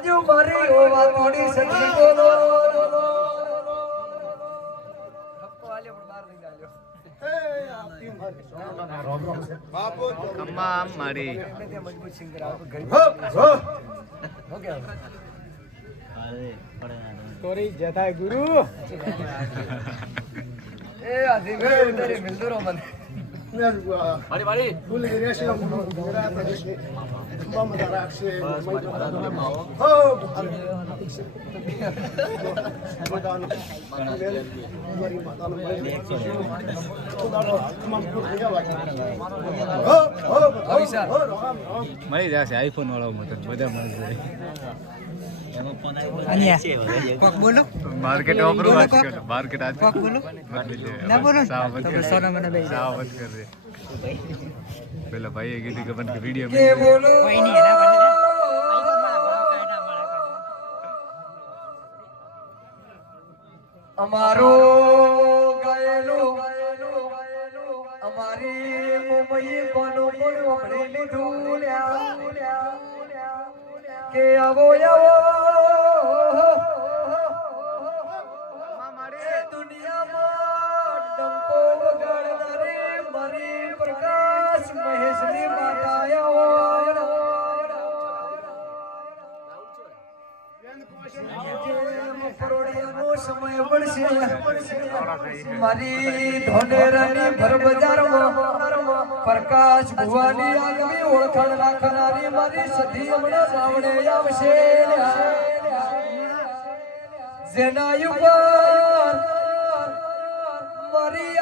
હજુ મારી ઓવા થોડી સચ્ચી બોલો કમ્મા મારી મજબૂત સિંગર તોરી જતા ગુરુ એ આધી ઉતરે મિલતો રો મને મારી મારી ફૂલ રેશમ ગુજરાત પ્રદેશની બમદા રાખશે હો મદાન મારી માતાનો મળી જશે આઈફોન વાળો મતલબ બધા મળી જાય બોલો मार्केट ऑफर आज कर मार्केट आज बोलो ना बोलो तो सोना मैंने भेज सावत कर दे पहले भाई एक ही कमेंट की वीडियो के बोलो कोई नहीं है ना અમારો ગાયેલો અમારી મુંબઈ કોનો કોનો આપણે લીધું કે આવો દુનિયામાં ડંકો વગાડનારી મારી પ્રકાશ મહેશની માતા સમય પડશે મારી ધોનેરાની ભર બજારમાં પ્રકાશ ભુવાની આગવી ઓળખાણ રાખનારી મારી સધી હમણાં સાવડે આવશે જેના યુવાન મારી